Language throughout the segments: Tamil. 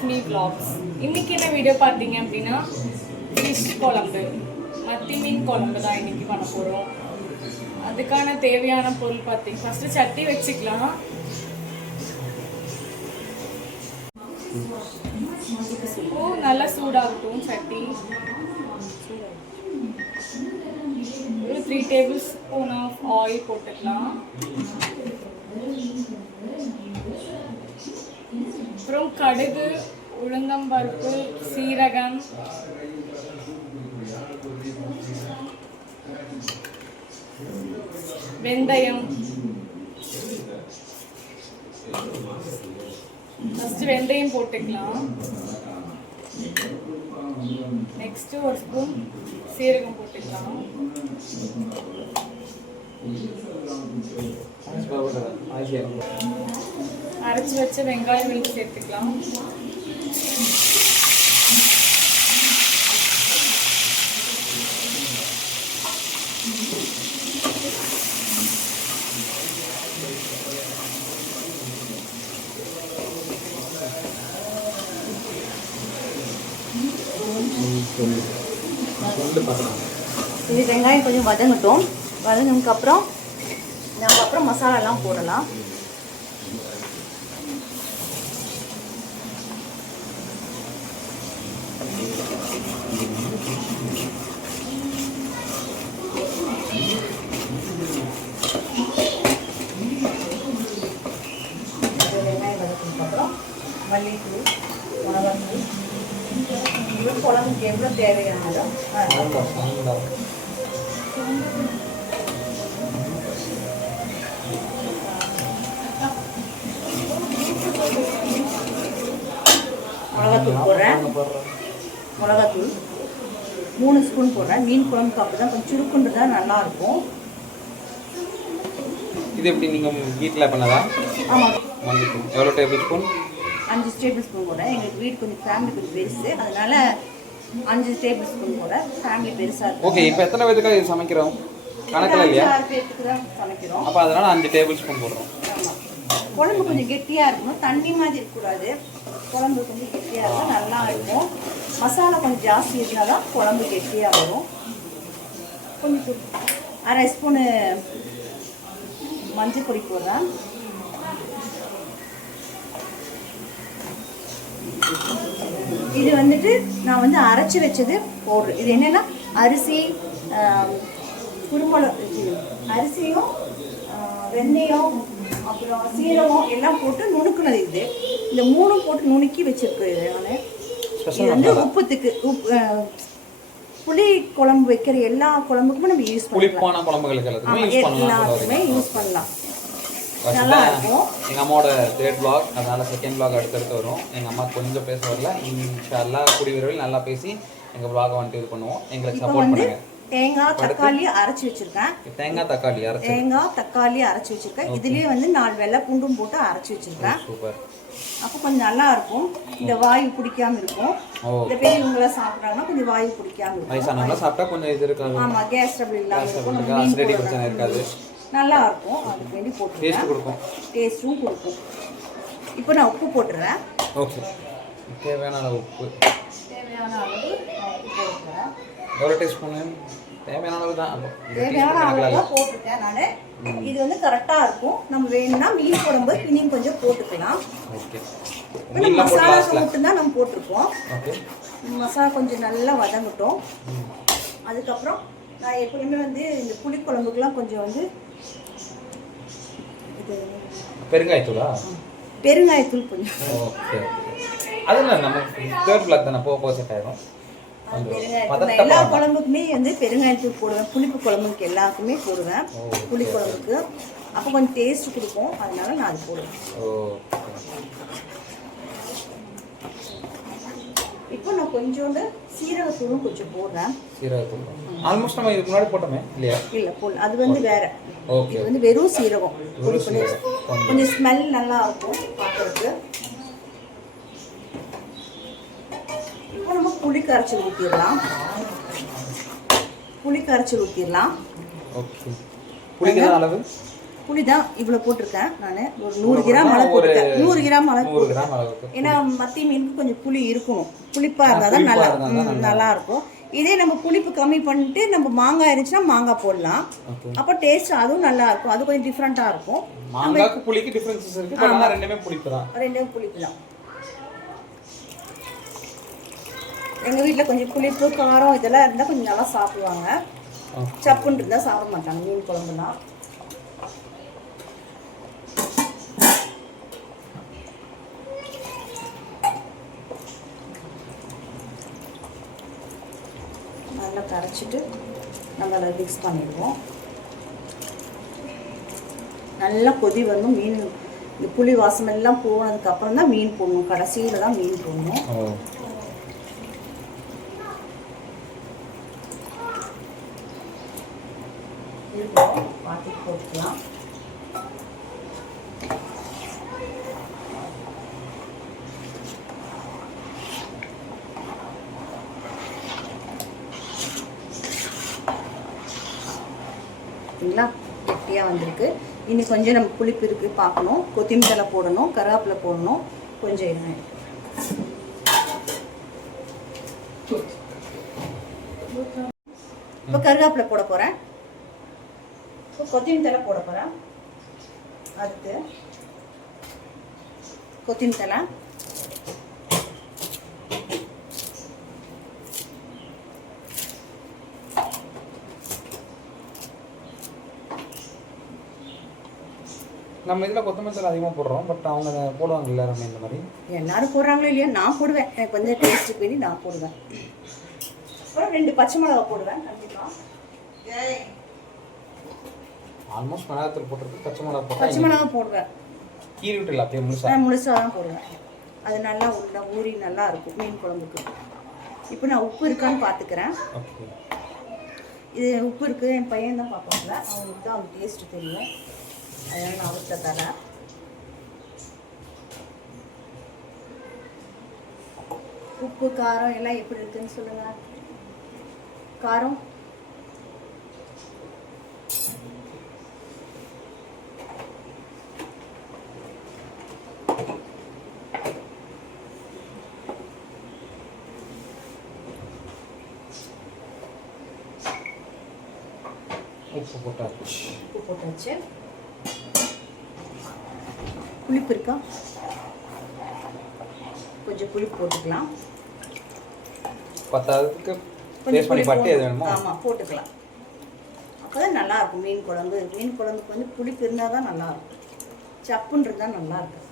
லக்ஷ்மி vlogs. இன்னைக்கு என்ன வீடியோ பார்த்தீங்க அப்படின்னா ஃபிஷ் குழம்பு, மத்தி மீன் குழம்பு தான் இன்னைக்கு பண்ண போகிறோம். அதுக்கான தேவையான பொருள் பார்த்தீங்க, ஃபஸ்ட்டு சட்டி வச்சுக்கலாம். நல்லா சூடாகட்டும் சட்டி. ஒரு 3 டேபிள் ஸ்பூன் ஆஃப் ஆயில் போட்டுக்கலாம். அப்புறம் கடுகு, உளுந்தம்பருப்பு, சீரகம், வெந்தயம். ஃபர்ஸ்ட் வெந்தயம் போட்டுக்கலாம். நெக்ஸ்ட் ஒரு ஸ்பூன் சீரகம் போட்டுக்கலாம். அரைச்சி வச்ச வெங்காயம் விழுந்து சேர்த்துக்கலாம். இது வெங்காயம் கொஞ்சம் வதங்கட்டும். வதங்கினதுக்கப்புறம் நம்ம மசாலாலாம் போடலாம். வெங்காயம் வதக்கினதுக்கப்புறம் மல்லித்தூள், மிளகாத்தூள், குழம்புக்கு எவ்வளோ தேவையானதோ மிளகாத்தூள் போடுறேன். மிளகாத்தூள் 3 ஸ்பூன் போடுறேன். மீன் குழம்புக்கு அப்படி தான் கொஞ்சம் சுருக்குன்றது தான் நல்லாயிருக்கும். இது எப்படி நீங்கள் வீட்டில் பண்ணதா? ஆமாம். எவ்வளோ டேபிள் ஸ்பூன்? 5 டேபிள் ஸ்பூன் போடுறேன். எங்களுக்கு வீடு கொஞ்சம் ஃபேமிலி கொஞ்சம் பெருசு, அதனால 5 டேபிள் ஸ்பூன் போடுறேன். ஃபேமிலி பெருசாக இருக்கும். ஓகே, இப்போ எத்தனை பேருக்கு இது சமைக்கிறோம்? கணக்கில் இல்லையா? 6 பேருக்கு தான் சமைக்கிறோம். அப்போ அதனால் 5 டேபிள் ஸ்பூன் போடுறோம். ஆமாம். குழம்பு கொஞ்சம் கெட்டியாக இருக்கணும், தண்ணி மாதிரி இருக்கக்கூடாது. குழம்பு கொஞ்சம் கெட்டியாக இருந்தால் நல்லா இருக்கும். மசாலா கொஞ்சம் ஜாஸ்தி இருந்தால் தான் குழம்பு கெட்டியாக வரும். கொஞ்சம் 1/2 ஸ்பூனு மஞ்சள் பொடி போடுறேன். இது வந்துட்டு நான் அரைச்சி வச்சது போடுறேன். இது என்னென்னா அரிசி, அரிசியும் வெந்தயம், அப்புறம் சீரகம் எல்லாம் போட்டு நுணுக்குனது. இந்த 3 போட்டு நுணுக்கி வச்சிருக்கேன் நான். இது உப்புத்துக்கு புளி குழம்பு வைக்கிற எல்லா குழம்புக்குமே நம்ம யூஸ் பண்ணலாம். எல்லாத்துக்குமே யூஸ் பண்ணலாம். நல்லா இருக்கும். எங்கள் அம்மாவோட 3rd vlog, அதனால் 2nd vlog அடுத்தடுத்து வரும். எங்கள் அம்மா கொஞ்சம் பேச வரல. இன்ஷால்லா கூடிய விரைவில் நல்லா பேசி எங்கள் vlog வந்துட்டு இது பண்ணுவோம். எங்களுக்கு சப்போர்ட் பண்ணுங்க. தேங்காய் தக்காளி அரைச்சி வச்சிருக்கேன். தேங்காய் தக்காளி அரைச்சி வச்சிருக்கேன். இதுலயே 4 வெள்ளை பூண்டும் போட்டு அரைச்சி வச்சிருக்கேன். சூப்பர். அப்போ கொஞ்சம் நல்லா இருக்கும். இந்த வாயு பிடிக்காம இருக்கும். இந்த பெரியவங்களாம் சாப்பிட்றாங்கன்னா கொஞ்சம் வாயு பிடிக்காம இருக்கும். வயசானவங்க சாப்பிட்டா கொஞ்சம் இது இருக்காது. ஆமாம், கேஸ் ட்ரபிள் இல்லாமல் இருக்காது. நல்லா இருக்கும். அதுக்கு வேண்டி போட்டுருக்கேன். டேஸ்ட்டும் கொடுக்கும். இப்போ நான் உப்பு போட்டுறேன். ஓகே, தேவையான அளவு உப்பு. தேவையான அளவு போட்டுறேன். எவ்வளோ டீஸ்பூனு? தேவையான அளவு தான். தேவையான அளவு தான் போட்டுட்டேன் நான். இது கரெக்டாக இருக்கும். நம்ம வேணும்னா மீன் குழம்பு இன்னும் கொஞ்சம் போட்டுக்கலாம். ஓகே, மசாலா மட்டும்தான் நம்ம போட்டிருக்கோம். ஓகே, மசாலா கொஞ்சம் நல்லா வதங்கட்டும். அதுக்கப்புறம் நான் எப்பவுமே இந்த புளிக்குழம்புக்கெல்லாம் கொஞ்சம் இது பெருங்காயத்தூள் கொஞ்சம். ஓகே, அதெல்லாம் நம்ம 3rd vlog தானே, போக செட் ஆகிடும். எல்லா குழம்புக்குமே பெருங்காயத்தூள் போடுவேன். புளிப்பு குழம்புக்கு எல்லாருக்குமே போடுவேன். புளி குழம்புக்கு அப்போ கொஞ்சம் டேஸ்ட் கொடுக்கும், அதனால நான் அது போடுவேன். இப்போ நான் கொஞ்சோண்டு சீரகத்தூளும் கொஞ்சம் போடுறேன். சீரகத்தூள் ஆல்மோஸ்ட் நம்ம இதுக்கு முன்னாடி போட்டோமே இல்லையா? இல்லை போடல, அது வேற. இது வெறும் சீரகம். கொஞ்சம் ஸ்மெல் நல்லா இருக்கும் பார்க்கறதுக்கு. இப்போ நம்ம புளி கரைச்சல் ஊற்றிடலாம். ஓகே, புளிக்கு அளவு புளி தான் இவ்வளோ போட்டிருக்கேன் நான். ஒரு 100 கிராம் அளவு போட்டிருக்கேன். 100 கிராம் அளவு 100 கிராம் அளவுக்கு. ஏன்னா மத்தி மீனுக்கு கொஞ்சம் புளி இருக்கணும். புளிப்பாக இருந்தால் தான் நல்லா இருக்கும். இதே நம்ம புளிப்பு கம்மி பண்ணிட்டு நம்ம மாங்காய் இருந்துச்சுன்னா மாங்காய் போடலாம். அப்போ டேஸ்ட் அதுவும் நல்லா இருக்கும். அது கொஞ்சம் டிஃப்ரெண்ட்டாக இருக்கும். மாங்காய்க்கு புளிக்கு டிஃபரன்சஸ் இருக்கு. பட் ரெண்டுமே புளிப்பு தான். ரெண்டுமே புளிப்பு தான். எங்கள் வீட்டில் கொஞ்சம் புளிப்பு காரம் இதெல்லாம் இருந்தால் கொஞ்சம் நல்லா சாப்பிடுவாங்க. சப்புன்னு இருந்தால் சாப்பிட மாட்டாங்க மீன் குழம்புலாம். நல்லா கரைச்சிட்டு நம்ம அதை மிக்ஸ் பண்ணிடுவோம். நல்லா கொதி வரணும். மீன் இந்த புளி வாசம் எல்லாம் போனதுக்கப்புறம் தான் மீன் போடணும். கடைசியில் தான் மீன் போடணும். பாட்டி போட்டுக்கலாம். பார்த்தீங்களா கெட்டியாக வந்திருக்கு. இன்னும் கொஞ்சம் நம்ம புளிப்பு இருக்குது பார்க்கணும். கொத்தமல்லி தழை போடணும், கருவேப்பிலை போடணும். கொஞ்சம் எண்ணெய் இப்போ கருவேப்பிலை போட போகிறேன். இப்போ கொத்தமல்லி தழை போட போகிறேன். அடுத்து கொத்தமல்லி தழை, நம்ம இதில் கொத்தமல்லி தழை அதிகமாக போடுறோம். பட் அவங்க போடுவாங்கல்ல நம்ம இந்த மாதிரி எல்லாரும் போடுறாங்களோ இல்லையா, நான் போடுவேன். எனக்கு வந்து டேஸ்ட்டுக்கு வேண்டி நான் போடுவேன். அப்புறம் 2 பச்சை மிளகா போடுவேன் கண்டிப்பாக. ஆல்மோஸ்ட் மிளகாத்தூள் போட்டுருக்கு. பச்சை மிளகா போட்டு பச்சை மிளகா போடுவேன். கீரி விட்டுல அப்படியே முழுசாக தான் போடுவேன். அது நல்லா உள்ள ஊறி நல்லா இருக்கும் மீன் குழம்புக்கு. இப்போ நான் உப்பு இருக்கான்னு பார்த்துக்கிறேன். இது உப்பு இருக்குது. என் பையன் தான் பார்ப்பாங்க. அவங்களுக்கு தான் அவங்க டேஸ்ட்டு தெரியும். அதனால் நான் அவர்கிட்ட தரேன். உப்பு காரம் எல்லாம் எப்படி இருக்குன்னு சொல்லுங்கள். காரம் உப்பு போட்டாச்சு. புளிப்பு இருக்கா? கொஞ்சம் புளிப்பு போட்டுக்கலாம். பத்தாவதுக்கு டேஸ்ட் பண்ணி பட்டி அது வேணுமா? ஆமாம் போட்டுக்கலாம். அப்போ தான் நல்லாயிருக்கும் மீன் குழம்பு. மீன் குழம்புக்கு வந்து புளிப்பு இருந்தால் தான் நல்லாயிருக்கும். சப்புன்னு இருந்தால் நல்லாயிருக்கும்.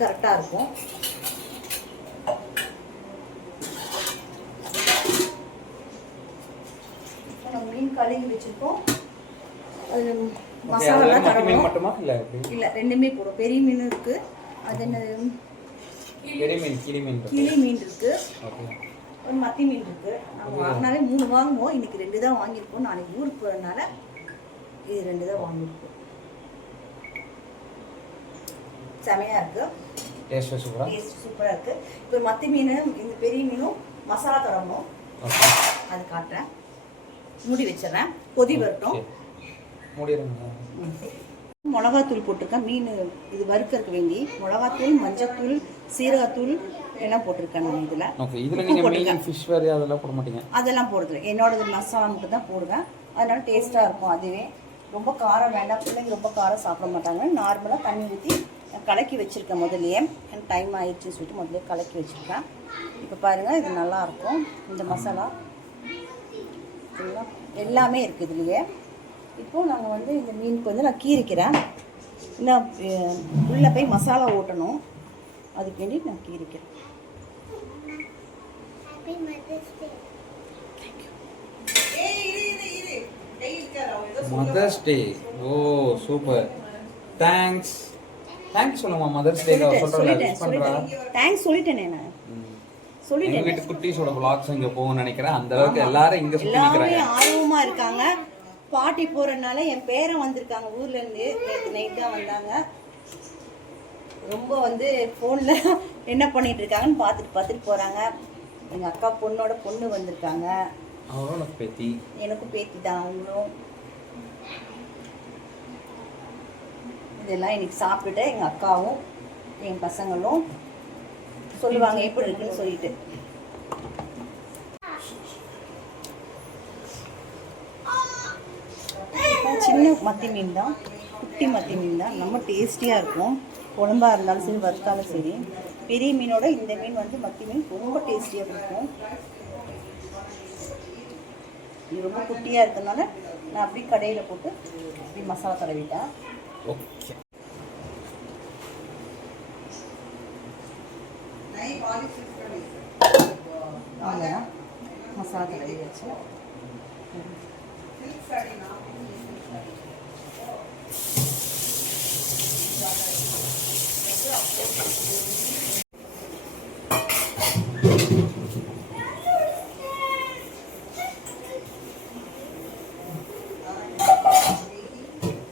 கரெக்டாக இருக்கும். மீன் கழுவி வச்சிருக்கோம். அது மசாலா தரணும். மட்டுமா இல்லை இல்லை ரெண்டுமே போடும். பெரிய மீன் இருக்கு. அது என்னது கிளி மீன் இருக்கு. ஒரு மத்தி மீன் இருக்கு. நாங்கள் வாங்கினாலே 3 வாங்குவோம். இன்னைக்கு 2 தான் வாங்கியிருக்கோம். நாளைக்கு ஊருக்கு போகிறதுனால இது 2 தான் வாங்கியிருக்கோம். செமையாக இருக்கு. டேஸ்ட் சூப்பராக இருக்கு. இப்போ மத்தி மீன் இந்த பெரிய மீனும் மசாலா தரணும். அது காட்டுறேன். மூடி வச்சிடறேன். கொதி வரட்டும். மிளகாத்தூள் போட்டிருக்கேன். மீன் இது வறுக்கிறதுக்கு வேண்டி மிளகாத்தூள், மஞ்சத்தூள், சீரகத்தூள் எல்லாம் போட்டிருக்கேன் நான் இதில். அதெல்லாம் போடுறது என்னோடது மசாலா மட்டும் தான் போடுவேன். அதனால டேஸ்ட்டாக இருக்கும். அதுவே ரொம்ப காரம் வேண்டாம். பிள்ளைங்க ரொம்ப காரம் சாப்பிட மாட்டாங்க. நார்மலாக தண்ணி ஊற்றி கலக்கி வச்சுருக்கேன். முதல்லையே எனக்கு டைம் ஆயிடுச்சுன்னு சொல்லிட்டு முதல்ல கலக்கி வச்சுருக்கேன். இப்போ பாருங்கள் இது நல்லாயிருக்கும். இந்த மசாலா எல்லாமே இருக்குது இதுலேயே. இப்போது நாங்கள் வந்து இந்த மீனுக்கு வந்து நான் கீரிக்கிறேன். இன்னும் உள்ளே போய் மசாலா ஓட்டணும். அதுக்கு வேண்டி நான் கீரிக்கிறேன். Mother's day. ஓ சூப்பர். தேங்க்ஸ் சொல்லுமா. மதர்ஸ் டே சொல்றேன். தேங்க்ஸ் சொல்லிட்டேனே நான். எங்க வீட்டு குட்டீஸோட vlogs இங்க போகும்னு நினைக்கிறேன். அந்த அளவுக்கு எல்லாரும் இங்க சுத்தி நிக்கறாங்க. ஆர்வமா இருக்காங்க. பாட்டி போறனால என் பேரன் வந்திருக்காங்க ஊர்ல இருந்து. நேத்து நைட் தான் வந்தாங்க. ரொம்ப வந்து போன்ல என்ன பண்ணிட்டு இருக்காங்கன்னு பார்த்துட்டு போறாங்க. எங்கள் அக்கா பொண்ணோட பொண்ணு வந்திருக்காங்க. அவரும் எனக்கு பேத்தி. எனக்கும் பேத்தி தான் அவங்களும். இதெல்லாம் இன்னைக்கு சாப்பிட்டுட்டு எங்கள் அக்காவும் என் பசங்களும் சொல்லுவாங்க எப்படி இருக்குன்னு சொல்லிட்டு. சின்ன மத்தி மீன் தான், குட்டி மத்தி மீன் தான், ரொம்ப டேஸ்டியாக இருக்கும். குழம்பா இருந்தாலும் சரி, வறுத்தாலும் சரி. பெரிய மீனோட இந்த மீன் வந்து மத்தி மீன் ரொம்ப டேஸ்டியாக இருக்கும். இது ரொம்ப குட்டியாக இருக்கிறதுனால நான் அப்படியே கடையில் போட்டு அப்படி மசாலா தடவிட்டேன். ஓகே. அவ்வளோதான், மசாலா தடவி வச்சு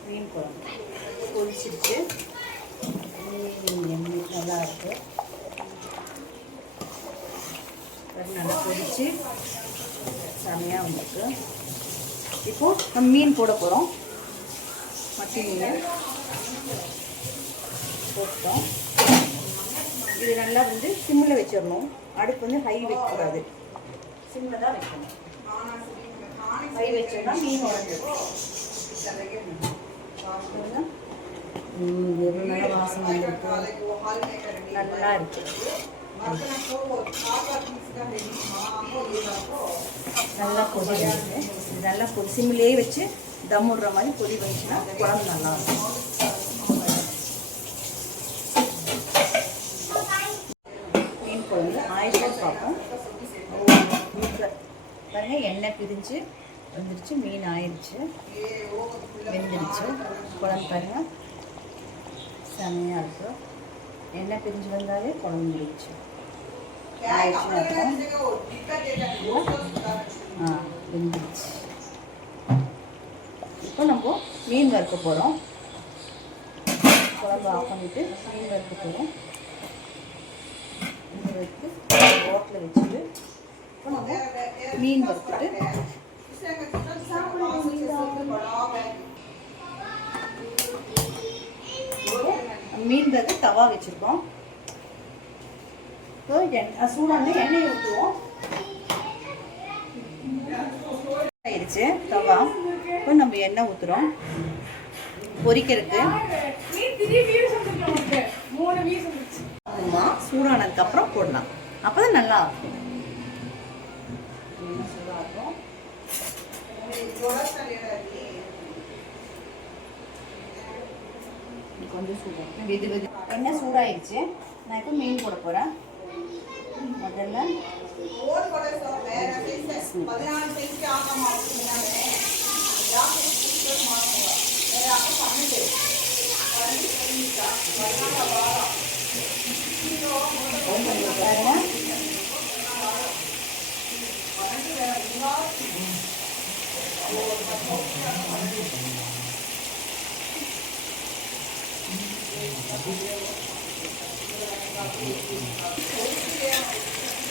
மீன் குழம்பு பொரிச்சிருச்சு. நல்லா இருக்கு, நல்லா பொரிச்சு செமையாக வந்துருக்கு. இப்போது நம்ம மீன் போட போகிறோம். மத்தி மீன் போட்டோம். இது நல்லா வந்து சிம்மில் வச்சிடணும். அடுப்பு வந்து ஹை வைக்கக்கூடாது, சிம்மில் தான் வைக்கணும். ஹை வச்சோம்னா மீன் உடஞ்சிடும். நல்ல வாசனை வந்துருக்கு, நல்லா இருக்கு. நல்லா கொதி வந்து நல்லா சிம்மிலே வச்சு தம் விடுற மாதிரி கொதி வந்துச்சுன்னா குழம்பு நல்லா இருக்கும். மீன் குழம்பு ஆயிரம் பார்ப்போம். பாருங்க, எண்ணெய் பிரிஞ்சு வந்துருச்சு, மீன் ஆயிடுச்சு, வெந்துருச்சு. குழம்பு பாருங்க செம்மையாக இருக்கும். எண்ணெய் பிரிஞ்சு வந்தாலே குழம்பு முடிச்சு ஆயிடுச்சுன்னு அர்த்தம். வெந்துருச்சு. இப்போ நம்ம மீன் வறுக்க போகிறோம். குழம்பு ஆஃப் பண்ணிவிட்டு மீன் வறுக்க போகிறோம். மீன் வறுத்து ஓட்டில் வச்சுட்டு இப்போ நம்ம மீன் வறுத்துட்டு மீன் வறுத்து தவா வச்சுருக்கோம். இப்போ சூடான எண்ணெய் ஊற்றுவோம். ஆயிடுச்சு தவா. இப்போ நம்ம எண்ணெய் ஊற்றுறோம் பொரிக்கிறதுக்கு. சூடானதுக்கப்புறம் போடலாம், அப்போ தான் நல்லா இருக்கும். கொஞ்சம் சூடாக வெது வெது எண்ணெய் சூடாயிடுச்சு. நான் இப்போ மீன் போட போகிறேன். முதல்ல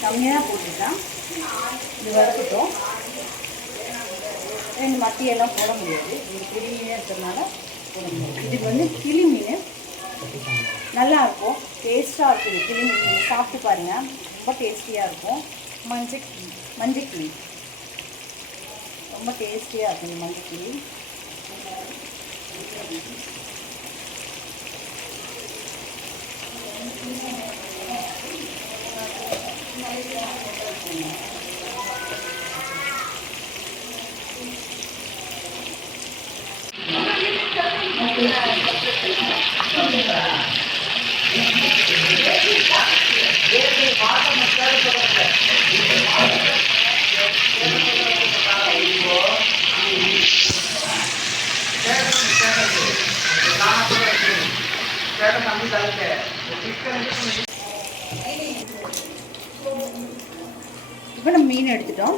கம்மியாக போட்டுக்கலாம். இது வறுத்துட்டோம். ரெண்டு மத்தியெல்லாம் போட முடியாது, இது பெரிய மீனாக இருக்கிறதுனால போட முடியாது. இதுக்கு வந்து கிளி மீன் நல்லாயிருக்கும், டேஸ்ட்டாக இருக்குது. கிளி மீன் சாப்பிட்டு பாருங்கள், ரொம்ப டேஸ்டியாக இருக்கும். மஞ்சள் கிளி ரொம்ப டேஸ்டியாக இருக்கும். மஞ்சள் கிளி இப்போ நம்ம மீன் எடுத்துட்டோம்.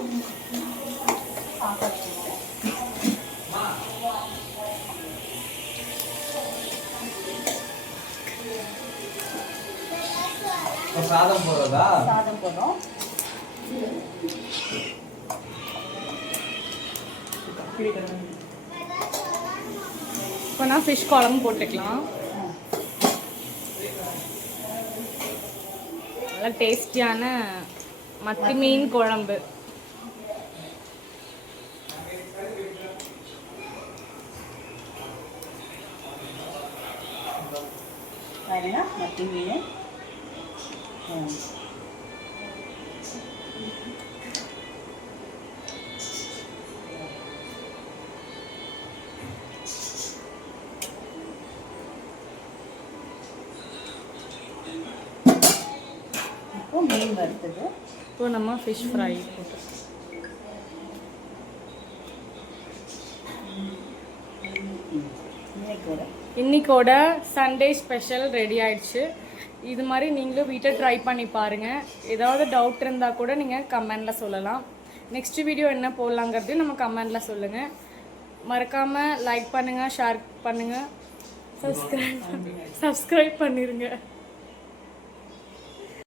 சாதம் போடுறதா? சாதம் போடுறோம். இப்போ நான் ஃபிஷ் குழம்பு போட்டுக்கலாம். நல்லா டேஸ்டியான மத்தி மீன் குழம்பு. பாருங்க மத்தி மீன். இப்போ மீன் வறுத்தது. இப்போ நம்ம ஃபிஷ் ஃப்ரை போட்டு இன்னைக்கோட சண்டே ஸ்பெஷல் ரெடி ஆயிடுச்சு. இது மாதிரி நீங்களும் வீட்டை ட்ரை பண்ணி பாருங்கள். ஏதாவது டவுட் இருந்தால் கூட நீங்கள் கமெண்டில் சொல்லலாம். நெக்ஸ்ட் வீடியோ என்ன போடலாங்கிறதையும் நம்ம கமெண்டில் சொல்லுங்கள். மறக்காமல் லைக் பண்ணுங்கள், ஷேர் பண்ணுங்கள், சப்ஸ்கிரைப் பண்ணிடுங்க.